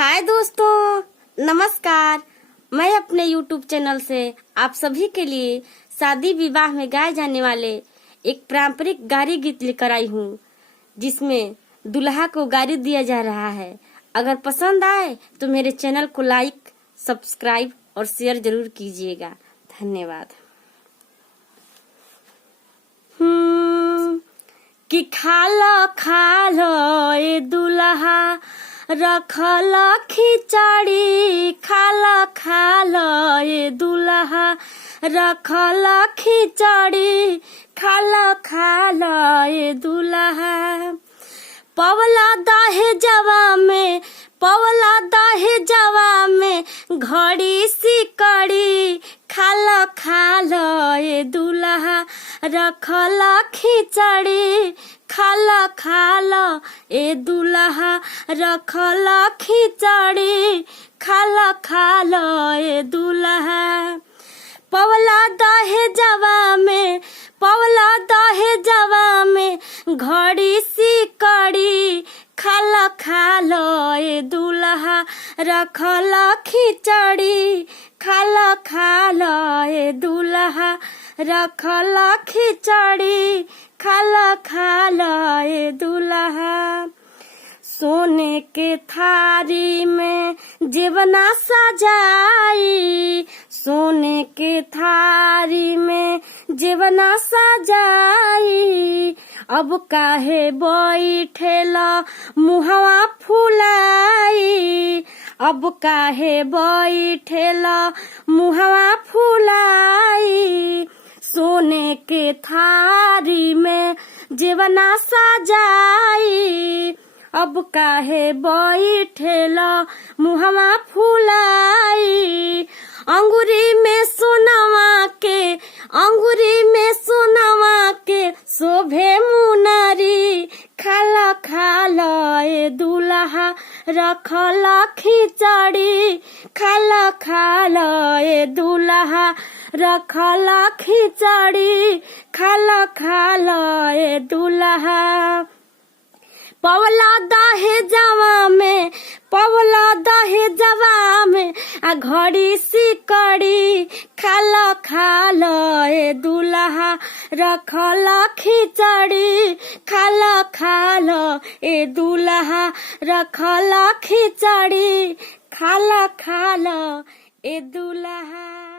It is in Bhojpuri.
हाय दोस्तों, नमस्कार। मैं अपने YouTube चैनल से आप सभी के लिए शादी विवाह में गाए जाने वाले एक पारंपरिक गारी गीत लेकर आई हूँ, जिसमें दुल्हा को गारी दिया जा रहा है। अगर पसंद आए तो मेरे चैनल को लाइक, सब्सक्राइब और शेयर जरूर कीजिएगा। धन्यवाद। कि खालो ए दुल्हा रखल खिचड़ी, खालो ए दुल्हा रखल खिचड़ी, खालो ए दुल्हा। पवला दहे जवा में घड़ी सिकड़ी, खालो ए दुल्हा रखल खिचड़ी, खालो ए दुल्हा रखल खिचड़ी, खालो ए दुल्हा। पवला दहे जवा में घड़ी सिकड़ी, खालो ए दुल्हा रखल खिचड़ी, खालो ए दुल्हा रखल खिचड़ी, खालो ए दुल्हा। सोने के थारी में जेवना सजाई, सोने के थारी में जेवना सजाई। अब काहे बैठेला मुहवा फुलाई, अब काहे बैठेला मुहवा फुलाई। सोने के थारी में जेवना सजाई, अब काहे बैठेला मुहवा फुलाई। अंगूरी में सोनवा के शोभे मुनरी, खालो ए दुल्हा रखल खिचड़ी, खालो ए दुल्हा रखल खिचड़ी, खालो ए दुल्हा। पवला दहे जवा में आ घड़ी सिकड़ी, खालो ए दुल्हा रखल खिचड़ी, खालो ए दुल्हा रखल खिचड़ी, खालो ए दुल्हा।